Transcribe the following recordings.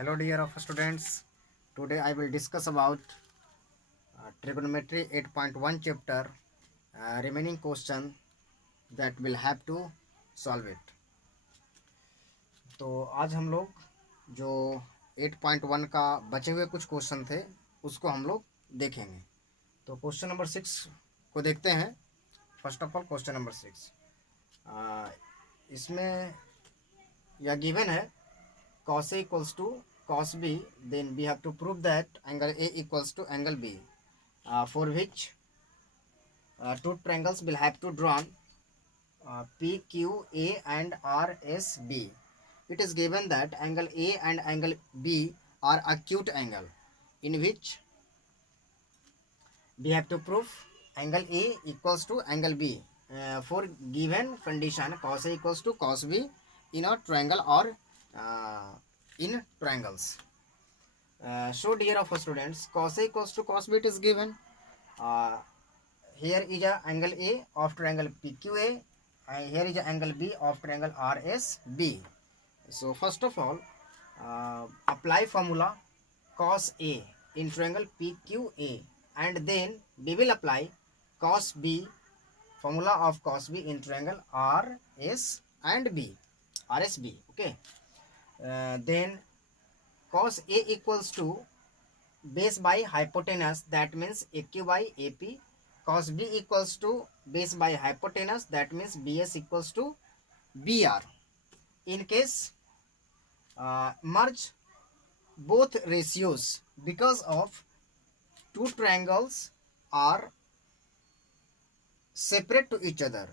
Hello dear of students. Today I will discuss about trigonometry 8.1 chapter remaining question that will have to solve it. तो आज हम लोग जो 8.1 का बचे हुए कुछ क्वेश्चन थे उसको हम लोग देखेंगे। तो क्वेश्चन नंबर 6 को देखते हैं। First of all question number 6 इसमें यह गिवन है cos A equals to cos B, then we have to prove that angle A equals to angle B, for which two triangles will have to drawn PQA and RSB. It is given that angle A and angle B are acute angle, in which we have to prove angle A equals to angle B for given condition cos A equals to cos B in a triangle or in triangles. So dear of students, cos A equals to cos B it is given. Here is a angle A of triangle PQA, and here is a angle B of triangle RSB. So first of all, apply formula cos A in triangle PQA, and then we will apply cos B, formula of cos B in triangle RS and B, RSB. Okay. Then cos A equals to base by hypotenuse, that means AQ by AP. Cos B equals to base by hypotenuse, that means BS equals to BR. In case merge both ratios because of two triangles are separate to each other.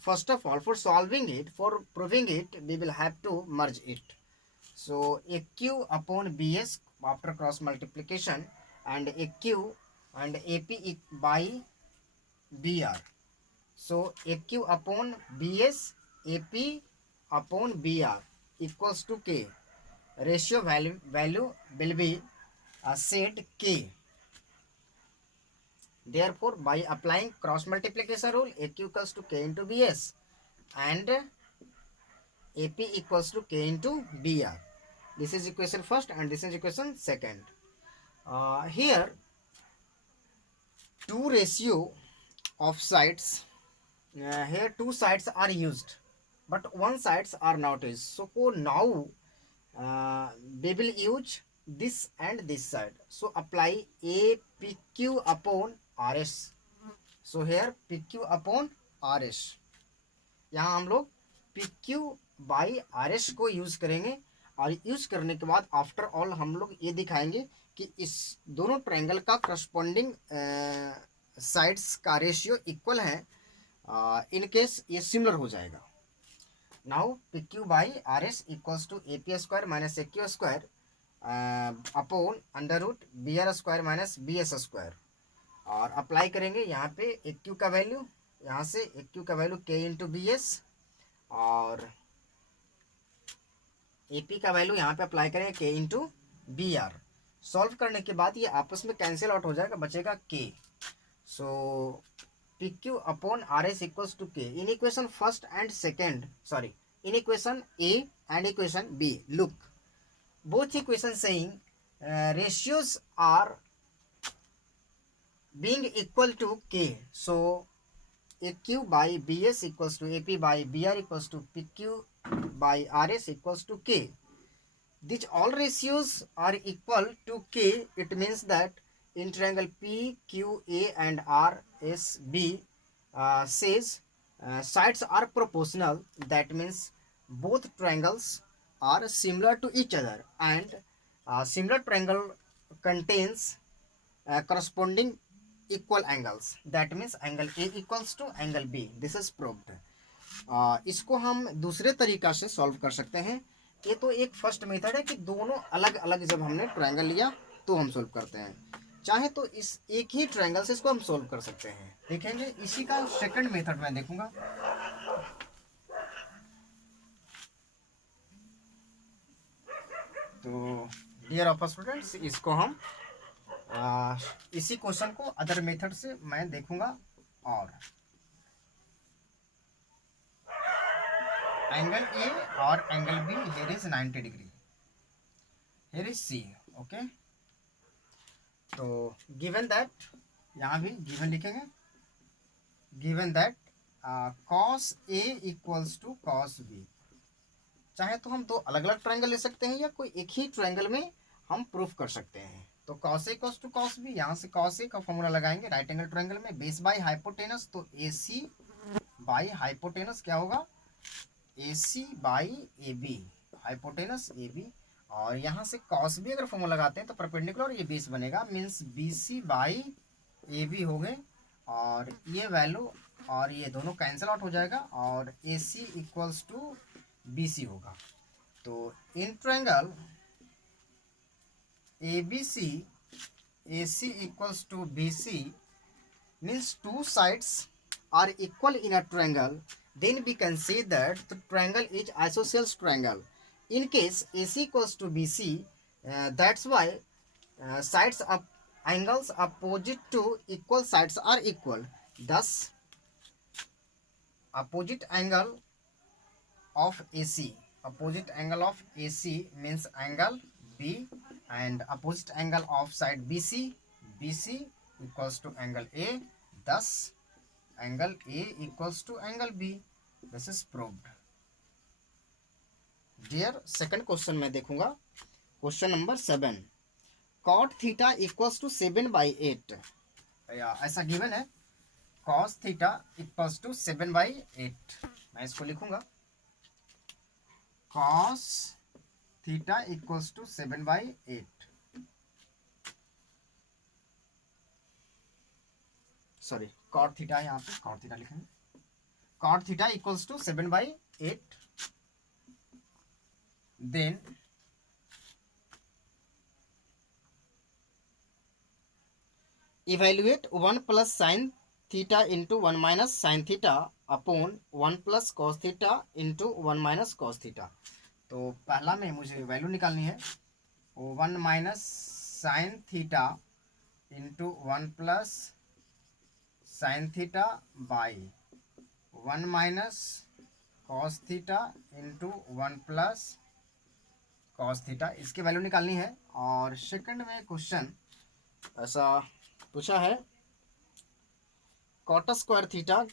First of all, for solving it, for proving it, we will have to merge it. So AQ upon BS after cross multiplication, and AQ and AP by BR. So AQ upon BS, AP upon BR equals to K. Ratio value will be set K. Therefore, by applying cross multiplication rule, AQ equals to K into BS and AP equals to K into BR. This is equation first and this is equation second. Here two ratio of sides, here two sides are used but one sides are not used. So now we will use this and this side. So apply a PQ upon RS. So here PQ upon RS, यहाँ हम लोग PQ by RS को use करेंगे और use करने के बाद after all हम लोग ये दिखाएंगे कि इस दोनों ट्रायंगल का करस्पॉन्डिंग साइड्स का रेशियो इक्वल है इन केस ये सिमिलर हो जाएगा. Now PQ by RS equals to AP square minus AQ square upon under root BR square minus BS square, और अप्लाई करेंगे यहाँ पे AQ का वैल्यू, यहाँ से AQ का वैल्यू K इंटू BS और AP का वैल्यू यहाँ पे अप्लाई करेंगे K इंटू BR. सॉल्व करने के बाद ये आपस में कैंसिल आउट हो जाएगा, बचेगा K. So PQ upon RS equals to K in equation first and second, sorry in equation A and equation B. Look, both equations saying ratios are being equal to K. So AQ by BS equals to AP by BR equals to PQ by RS equals to K. These all ratios are equal to K. It means that in triangle PQA and RSB says sides are proportional. That means both triangles are similar to each other, and similar triangle contains corresponding equal angles. That means angle A equals to angle B. This is proved. इसको हम दूसरे तरीका से solve कर सकते हैं. ये तो एक फर्स्ट मेथड है कि दोनों अलग अलग जब हमने ट्रायंगल लिया तो हम सॉल्व करते हैं. चाहे तो इस एक ही ट्रायंगल से इसको हम सॉल्व कर सकते हैं. देखेंगे इसी का सेकंड मेथड मैं देखूंगा. तो डियर ऑफ स्टूडेंट्स, इसको हम इसी क्वेश्चन को अदर मेथड से मैं देखूंगा. और एंगल ए और angle B here is 90 degree. Here is C. Okay, तो गिवन दैट, यहाँ भी गिवन लिखेंगे, given that cos A equals to cos B. चाहे तो हम दो अलग अलग ट्रायंगल ले सकते हैं या कोई एक ही ट्रायंगल में हम प्रूफ कर सकते हैं। तो cos A equals to cos B, यहाँ से कॉस ए का फॉर्मूला लगाएंगे राइट एंगल ट्रायंगल में, बेस बाय हाइपोटेनस, तो ए सी बाई हाइपोटेनस क्या होगा, A C by A B, hypotenuse A B. और यहाँ से कॉस बी अगर फॉर्मूला लगाते हैं तो परपेंडिकुलर ये बेस बनेगा, means B C by A B हो गए, और ये वैल्यू और ये दोनों कैंसिल आउट हो जाएगा, और A C equals to B C होगा। तो in triangle A B C, A C equals to B C means two sides are equal in a triangle, then we can say that the triangle is isosceles triangle. In case AC equals to BC, that's why sides of angles opposite to equal sides are equal. Thus, opposite angle of AC, opposite angle of AC means angle B, and opposite angle of side BC, BC equals to angle A. Thus, angle A equals to angle B. This is proved. Dear, second question मैं देखूंगा, question number 7, cot theta equals to 7/8, या ऐसा given है, cos theta equals to 7/8। मैं इसको लिखूंगा, cos theta equals to 7/8। Sorry, cot theta है, यहाँ पे कॉट थीटा लिखेंगे, cot theta equals to 7/8। Then evaluate 1 plus sine theta into 1 minus sine theta upon 1 plus cos theta into 1 minus cos theta. तो पहला में मुझे वैल्यू निकालनी है, 1 minus sine theta into 1 plus sine theta by 1 minus cos theta into 1 plus cos theta, इसकी value निकालनी है। और सेकंड में क्वेश्चन ऐसा पूछा है, cot square theta,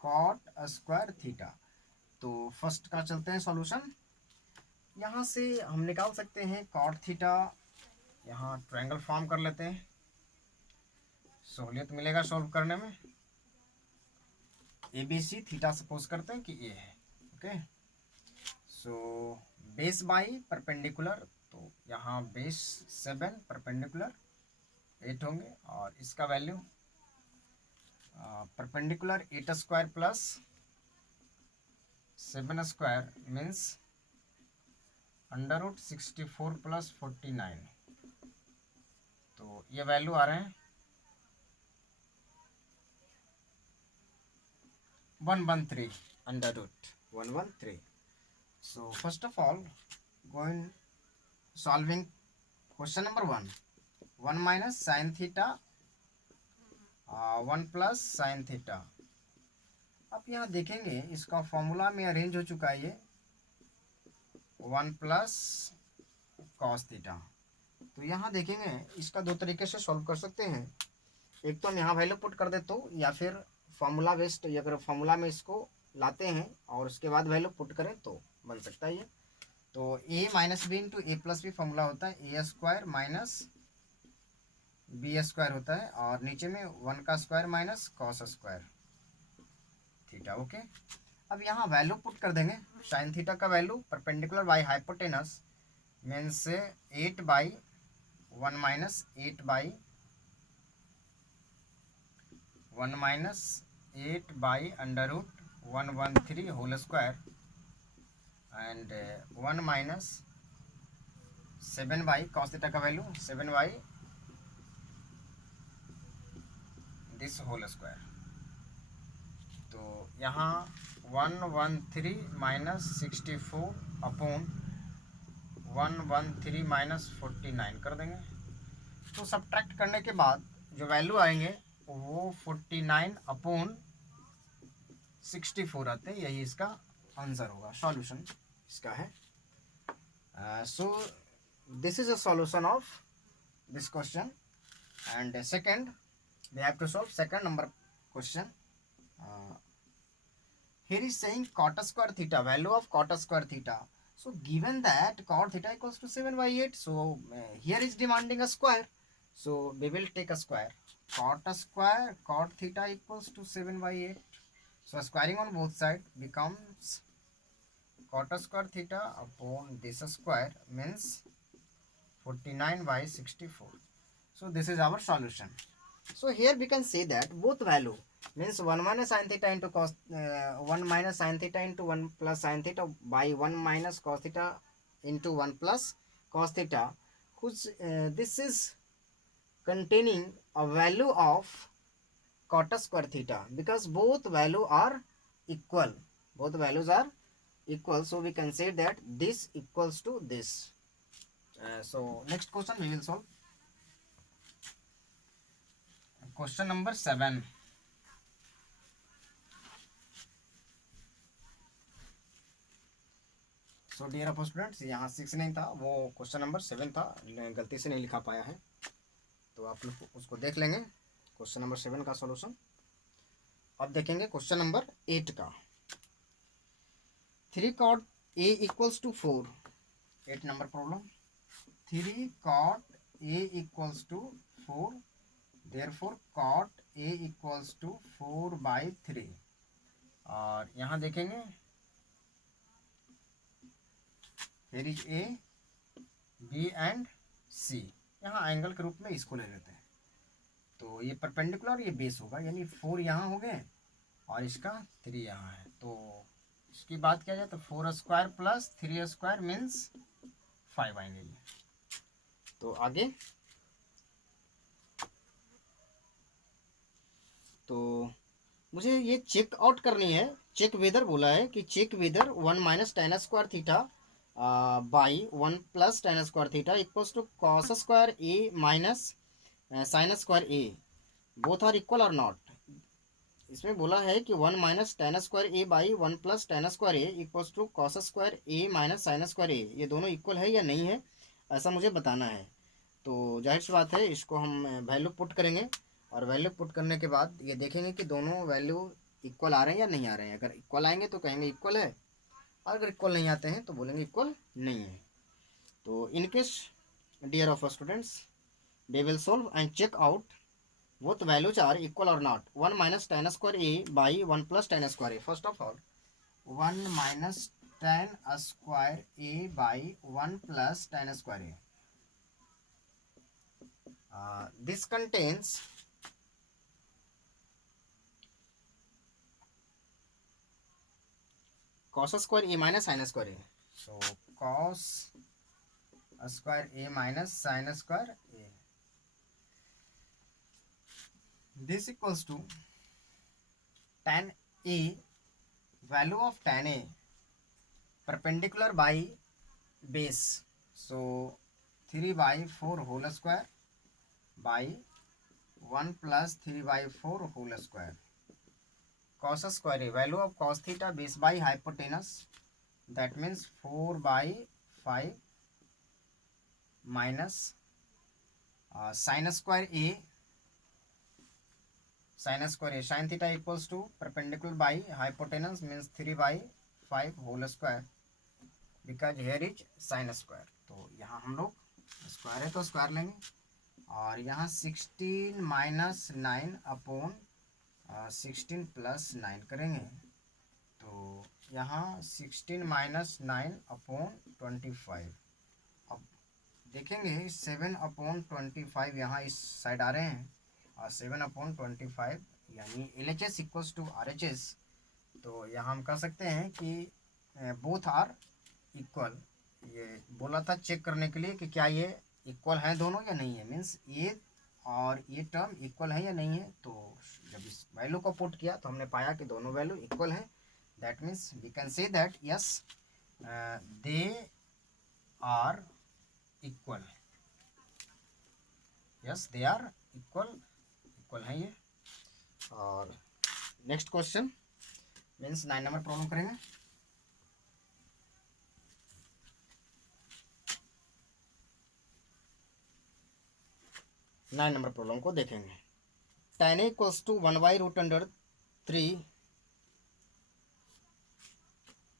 cot square theta. तो फर्स्ट का चलते हैं सॉल्यूशन। यहाँ से हम निकाल सकते हैं कॉट थीटा, यहाँ ट्रायंगल फॉर्म कर लेते हैं, सहूलियत मिलेगा सॉल्व करने में। A B C theta suppose करते हैं कि ए है। Okay, so base by perpendicular, तो यहाँ बेस 7 परपेंडिकुलर 8 होंगे, और इसका value perpendicular 8 square plus 7 square means √64 plus 49। तो ये वैल्यू आ रहे हैं 113, √113। So first of all, going solving question number 1, 1 minus sin theta, 1 plus sin theta। अब यहाँ देखेंगे इसका फॉर्मूला में अरेंज हो चुका है, ये 1 प्लस कॉस थीटा। तो यहाँ देखेंगे इसका दो तरीके से सॉल्व कर सकते हैं, एक तो हम यहाँ वैल्यू पुट कर देते हो, या फिर फार्मूला बेस्ड, अगर फार्मूला में इसको लाते हैं और उसके बाद वैल्यू पुट करें तो बन सकता है ये। तो a minus b into a plus b formula होता है, a square minus b square होता है, और नीचे में 1 का square minus cos square theta. Okay, अब यहाँ वैल्यू पुट कर देंगे, साइन थीटा का value perpendicular by hypotenuse means 8/1 minus 8/1 minus 8/√113 whole square, and 1 minus 7 cos theta का वैल्यू 7 दिस होल स्क्वायर। तो यहाँ 113 माइनस 64 अपॉन 113 माइनस 49 कर देंगे। तो सब्ट्रैक्ट करने के बाद जो वैल्यू आएंगे वो 49 अपॉन 64 आते हैं, यही इसका आंसर होगा, सॉल्यूशन इसका है। So this is a solution of this question. And second, we have to solve second number question. uh, Here is saying cot square theta, value of cot square theta. So given that cot theta equals to 7 by 8, so here is demanding a square. So we will take a square. Cot theta equals to 7 by 8. So squaring on both sides becomes cot square theta upon this square, means 49 by 64. So this is our solution. So here we can say that both value, means 1 minus sin theta into cos 1 minus sin theta into 1 plus sin theta by 1 minus cos theta into 1 plus cos theta, whose this is containing a value of cot square theta, because both value are equal. Both values are equal, so we can say that this equals to this. So next question we will solve. Question number 7. So dear of students, यहाँ 6 नहीं था, वो question number 7 था, गलती से नहीं लिखा पाया है, तो आप लोग उसको देख लेंगे क्वेश्चन नंबर 7 का सॉल्यूशन। अब देखेंगे क्वेश्चन नंबर 8 का। 3 cot a equals to 4, 8 number problem. 3 cot a equals to 4, therefore cot a equals to 4 by 3। और यहाँ देखेंगे here is a b and c, यहाँ एंगल के रूप में इसको ले लेते हैं, तो ये परपेंडिकुलर ये बेस होगा, यानी 4 यहाँ हो गए और इसका 3 यहाँ है। तो इसकी बात किया जाए तो 4 स्क्वायर प्लस 3 स्क्वायर मीन्स 5 आएंगे। तो आगे तो मुझे ये चेक आउट करनी है, चेक वेदर बोला है कि check whether 1 minus tan square theta by 1 plus tan square theta equals to cos square A minus sine square A, both are equal और नॉट। इसमें बोला है कि 1 minus tan square A by 1 plus tan square A equals to cos square A minus sine square A, ये दोनों equal है या नहीं है, ऐसा मुझे बताना है। तो जाहिर सी बात है, इसको हम वैल्यू पुट करेंगे और वैल्यू पुट करने के बाद ये देखेंगे कि दोनों वैल्यू इक्वल आ रहे हैं या नहीं आ रहे हैं। अगर इक्वल आएंगे तो कहेंगे इक्वल है, और अगर इक्वल नहीं आते हैं तो बोलेंगे इक्वल नहीं है। तो in case dear of students, we will solve and check out both values are equal or not। 1 minus tan square a by 1 plus tan square a। First of all, 1 minus tan square a by 1 plus tan square a, this contains cos square a minus sin square a। So cos square a minus sin square a, this equals to tan a, value of tan a perpendicular by base, so 3 by 4 whole square by 1 plus 3 by 4 whole square, cos square a, value of cos theta base by hypotenuse, that means 4 by 5 minus sin square a, sin square a, sin theta equals to perpendicular by hypotenuse means 3 by 5 whole square, because here is sin square। तो यहाँ हम लोग square है तो square लेंगे, और यहाँ 16 minus 9 upon 16 plus 9 करेंगे, तो यहाँ 16 माइनस 9 अपॉन 25। अब देखेंगे 7 अपॉन 25 यहाँ इस साइड आ रहे हैं, और 7 अपॉन 25 यानी LHS इक्वल्स टू RHS। तो यहाँ हम कह सकते हैं कि बोथ आर इक्वल। ये बोला था चेक करने के लिए कि क्या ये इक्वल है दोनों या नहीं है, मीन्स ये और ये टर्म इक्वल है या नहीं है। तो जब इस वैल्यू को पुट किया तो हमने पाया कि दोनों वैल्यू इक्वल है, that means we can say that yes they are equal, yes they are equal, equal है ये। और next question means 9 number problem करेंगे। 9 नंबर प्रॉब्लम को देखेंगे। tan a equals to 1/√3,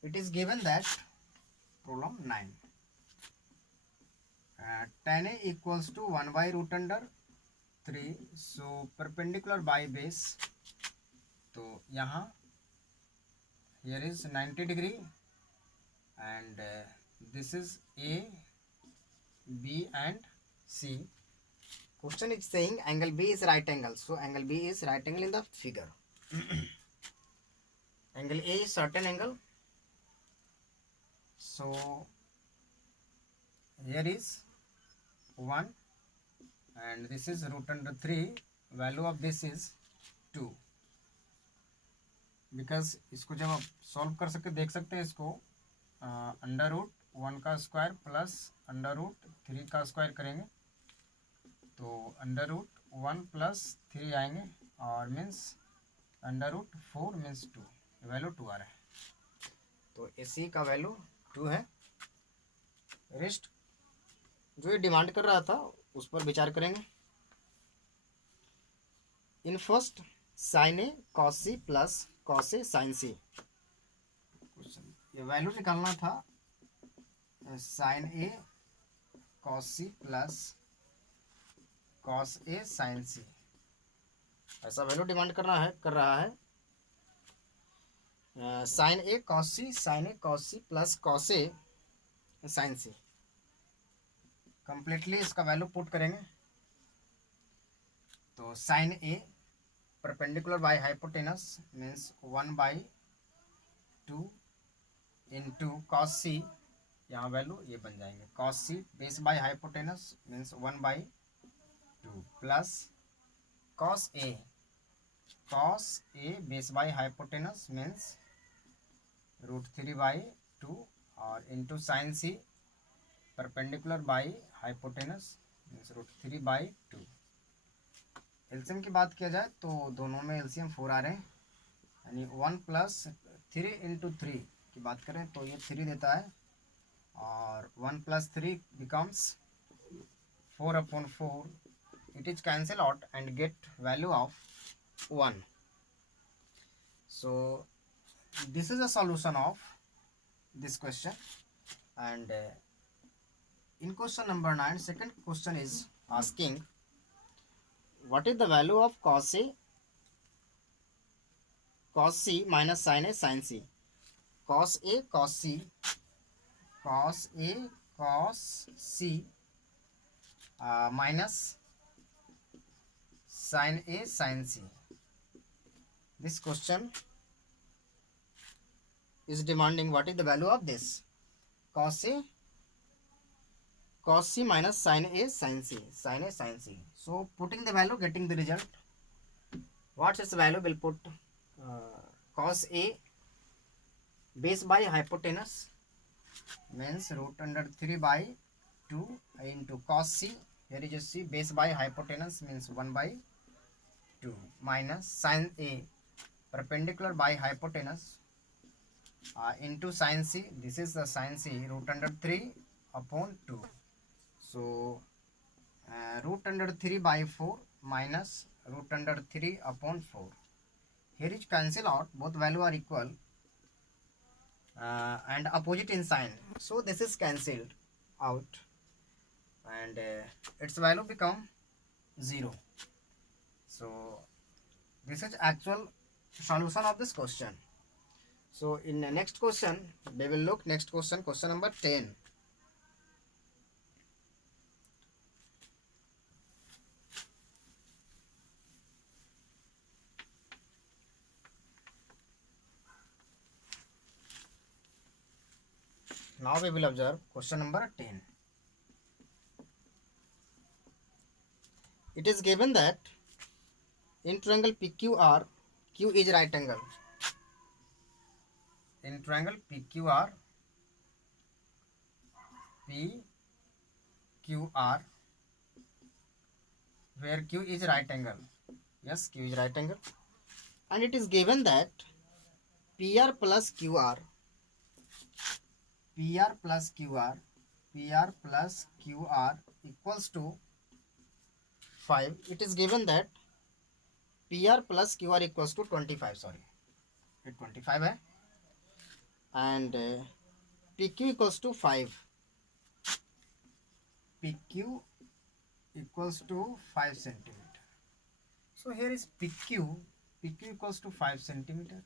it is given that problem 9 tan a equals to 1/√3, so perpendicular by base, तो यहाँ here is 90 degree and this is a, b and c. Question is saying angle b is right angle, so angle b is right angle in the figure. Angle a is certain angle, so here is 1 and this is √3, value of this is 2, because इसको जब आप solve कर सकते देख सकते हैं इसको √1 का स्क्वायर प्लस √3 का स्क्वायर करेंगे तो √1 + 3 आएंगे और मीन्स √4 मीन्स 2, वैल्यू 2 आ रहा है, तो AC का वैल्यू 2 है। रेस्ट जो ये डिमांड कर रहा था उस पर विचार करेंगे। In first sin A cos C plus cos A sin C, ये वैल्यू निकालना था sin A cos C plus cos A sin C, ऐसा वैल्यू डिमांड कर रहा है sin A cos C plus cos A sin C। Completely इसका value put करेंगे तो sin A perpendicular by hypotenuse means 1/2 into cos C, यहाँ value ये बन जाएंगे cos C base by hypotenuse means 1/2 plus cos A base by hypotenuse means √3/2 और into sin C perpendicular by hypotenuse means √3/2। LCM की बात किया जाए तो दोनों में एलसीएम 4 आ रहे हैं, यानी 1 + 3 × 3 की बात करें तो ये 3 देता है और 1 + 3 becomes 4/4, it is cancel out and get value of 1. So this is a solution of this question, and in question number 9, second question is asking what is the value of cos C minus sin A sin C. cos C minus sin A sin C. This question is demanding what is the value of this cos C minus sin A sin C. So putting the value, getting the result. What is the value? We'll put cos A base by hypotenuse means √3/2 into cos C, here is a C base by hypotenuse means 1/2 minus sin A perpendicular by hypotenuse into sin C, this is the sin C √3/2, so √3/4 minus √3/4, here is cancel out, both value are equal and opposite in sign, so this is cancelled out and its value become 0. So this is actual solution of this question. So in the next question we will look next question number 10. Now we will observe question number 10. It is given that in triangle PQR, Q is right angle. In triangle PQR, where Q is right angle. Yes, Q is right angle. And it is given that PR plus QR equals to 5, it is given that PR plus QR equals to 25, sorry ये 25 है, and PQ equals to 5, PQ equals to 5 centimeter. So here is PQ equals to 5 centimeter,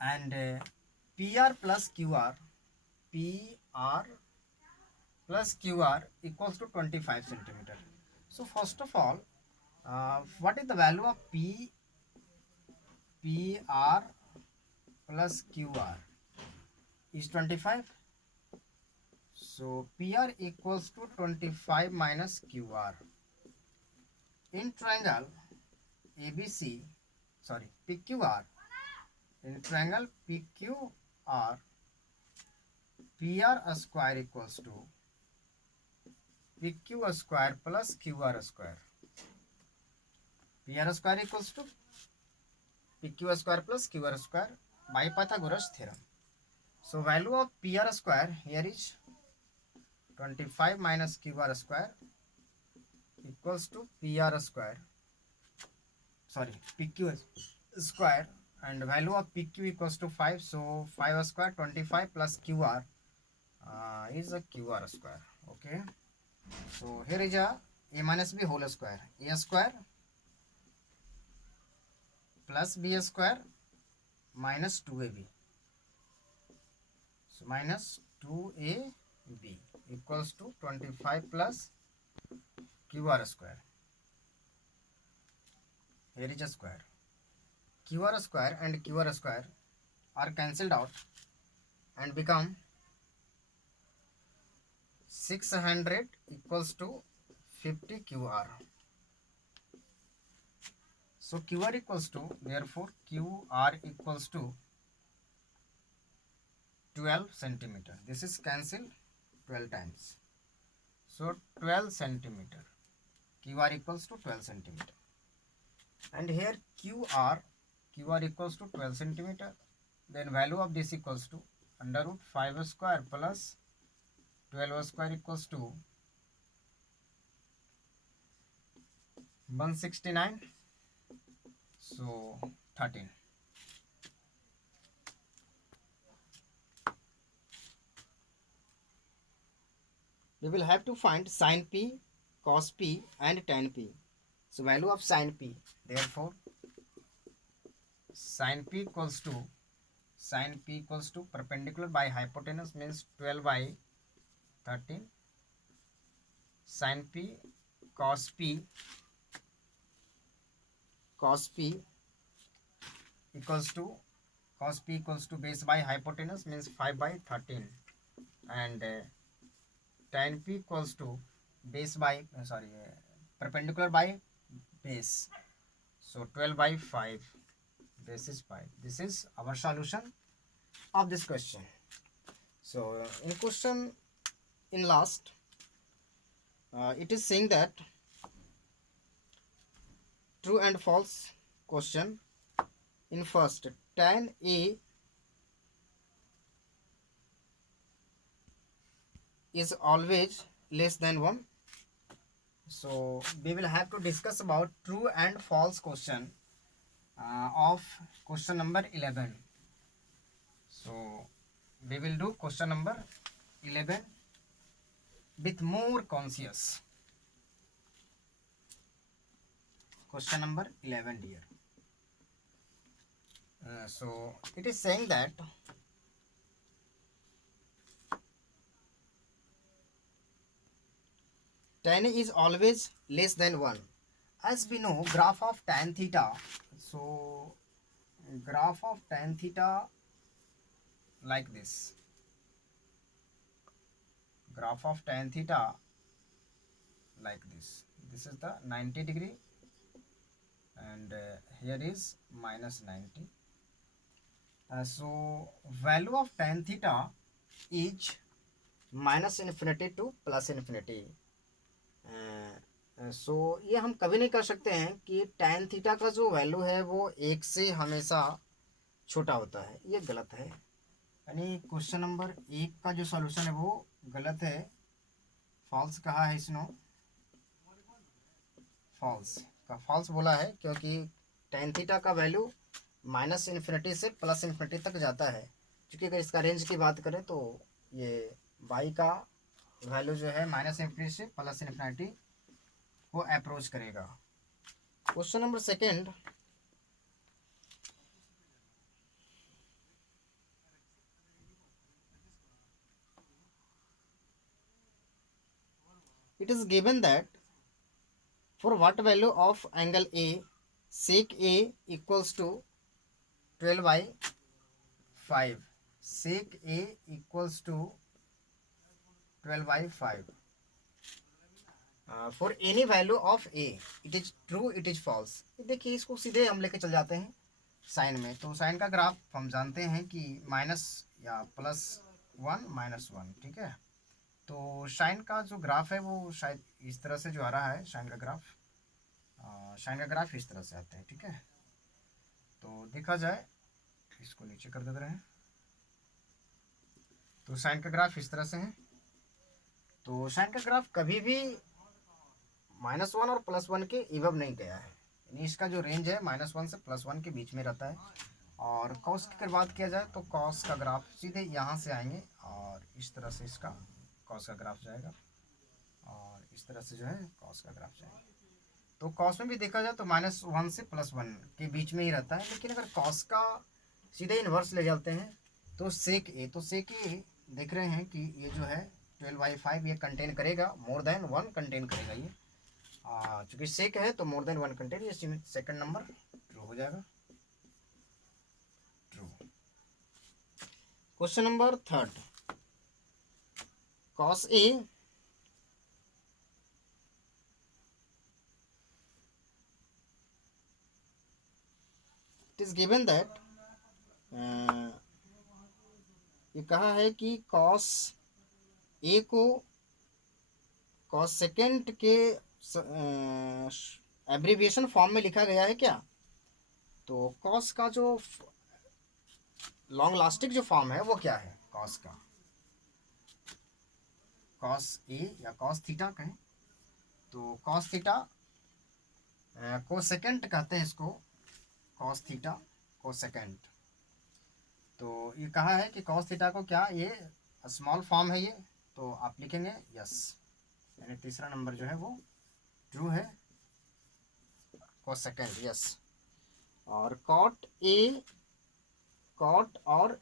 and PR plus QR equals to 25 centimeter. So first of all, what is the value of PR plus QR is 25. So PR equals to 25 minus QR. In triangle ABC, sorry, PQR, in triangle PQR, PR square equals to PQ square plus QR square. PR square equals to PQ square plus QR square by Pythagoras theorem. So value of PR square here is 25 minus QR square equals to PR square, sorry, PQ square, and value of PQ equals to 5. So 5 square 25 plus QR is a QR square. Okay. So here is a minus b whole square, a square plus b square minus 2ab. So minus 2ab equals to 25 plus QR square. Here is a square. QR square and QR square are cancelled out and become 600 equals to 50 QR. So QR equals to, therefore QR equals to 12 centimeter. This is cancelled 12 times. So 12 centimeter. QR equals to 12 centimeter. And here QR equals to 12 centimeter. Then value of this equals to under root 5 square plus 12 square equals to 169. So 13. We will have to find sin P, cos P and tan P. So value of sin P, therefore sin P equals to perpendicular by hypotenuse means 12 by 13. Sin P cos P equals to base by hypotenuse means 5 by 13, and tan P equals to base by perpendicular by base, so 12 by 5, base is 5. This is our solution of this question. So in question in last, it is saying that true and false question. In first, tan A is always less than 1. So we will have to discuss about true and false question of question number 11. So we will do question number 11 with more conscious. Question number 11 here. So it is saying that tan is always less than 1. As we know, graph of tan theta. So graph of tan theta like this. Graph of tan theta like this. This is the 90 degree, and here is minus 90. So value of tan theta is minus infinity to plus infinity. So ये हम कभी नहीं कर सकते हैं कि tan theta का जो वैल्यू है वो 1 से हमेशा छोटा होता है. ये गलत है, यानी क्वेश्चन नंबर 1 का जो सॉल्यूशन है वो गलत है, फॉल्स कहा है इसने. फॉल्स का फॉल्स बोला है क्योंकि टेन थीटा का वैल्यू माइनस इन्फिनिटी से प्लस इन्फिनिटी तक जाता है। क्योंकि अगर इसका रेंज की बात करें तो ये बाई का वैल्यू जो है माइनस इन्फिनिटी से प्लस इन्फिनिटी को अप्रोच करेगा। Question number second, it is given that for what value of angle A, sec A equals to 12 by 5, sec A equals to 12 by 5 for any value of A, it is true, it is false। देखिए इसको सीधे हम लेके चल जाते हैं sign में। तो साइन का ग्राफ हम जानते हैं कि माइनस या प्लस 1 माइनस 1, ठीक है। तो साइन का जो ग्राफ है वो शायद इस तरह से जो आ रहा है, साइन का ग्राफ इस तरह से आता है, ठीक है। तो देखा जाए, इसको नीचे कर देते हैं। तो साइन का ग्राफ इस तरह से है। तो साइन का ग्राफ कभी भी -1 और +1 के इवब नहीं गया है, यानी इसका जो रेंज है -1 से +1 के बीच में रहता है। और कॉस की अगर बात किया जाए तो कॉस का ग्राफ सीधे यहाँ से आएंगे और इस तरह से इसका कॉस का ग्राफ जाएगा और इस तरह से जो है कॉस का ग्राफ जाएगा। तो कॉस में भी देखा जाए तो -1 से +1 के बीच में ही रहता है। लेकिन अगर कॉस का सीधे इन्वर्स ले जाते हैं तो सेक ए, तो सेक ए देख रहे हैं कि ये जो है 12/5 ये कंटेन करेगा, मोर देन 1 कंटेन करेगा ये। चूँकि सेक है तो मोर देन 1 कंटेन, ये सेकंड नंबर ट्रू हो जाएगा, true. Question number third, cos A it is given that ये कहा है कि cos A को cos सेकेंड के एब्रीविएशन फॉर्म में लिखा गया है क्या। तो cos का जो लॉन्ग लास्टिक जो फॉर्म है वो क्या है cos का, cos A या cos थीटा कहें तो cos थीटा को सेकेंड कहते हैं इसको, cos थीटा को सेकेंड। तो ये कहा है कि cos थीटा को क्या, ये स्मॉल फॉर्म है ये, तो आप लिखेंगे यस, यानी तीसरा नंबर जो है वो ट्रू है, cos सेकेंड यस। और cot A, cot और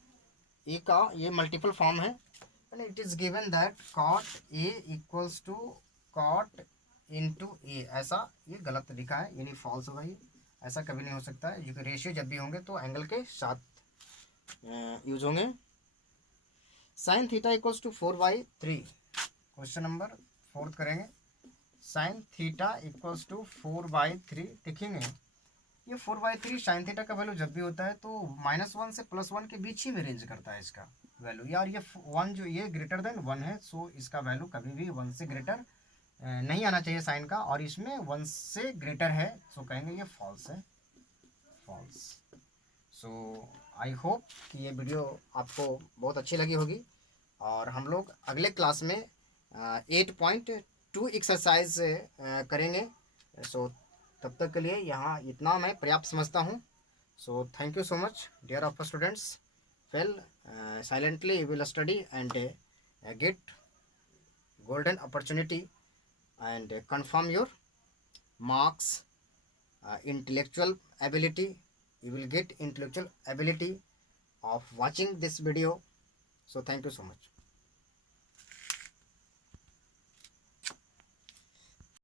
A का ये मल्टीपल फॉर्म है, यानी it is given that cot A equals to cot into A, ऐसा ये गलत लिखा है, यानी फॉल्स होगा ये, ऐसा कभी नहीं हो सकता है। क्योंकि रेशियो जब भी होंगे तो एंगल के साथ यूज होंगे। Sine theta equals to 4/3, question number fourth करेंगे। साइन थीटा इक्वल्स टू 4/3, देखेंगे ये 4/3 साइन थीटा का वैल्यू जब भी होता है तो -1 से +1 के बीच ही में रेंज करता है इसका वैल्यू। यार ये 1 जो ये ग्रेटर देन 1 है, सो इसका वैल्यू कभी भी 1 से ग्रेटर नहीं आना चाहिए साइन का, और इसमें 1 से ग्रेटर है, सो कहेंगे ये फॉल्स है, फॉल्स। सो आई होप कि ये वीडियो आपको बहुत अच्छी लगी होगी, और हम लोग अगले क्लास में 8.2 एक्सरसाइज करेंगे। सो तब तक के लिए यहाँ इतना मैं पर्याप्त समझता हूँ। So thank you so much dear of students. Well silently you will study and get golden opportunity and confirm your marks, intellectual ability. You will get intellectual ability of watching this video. So thank you so much.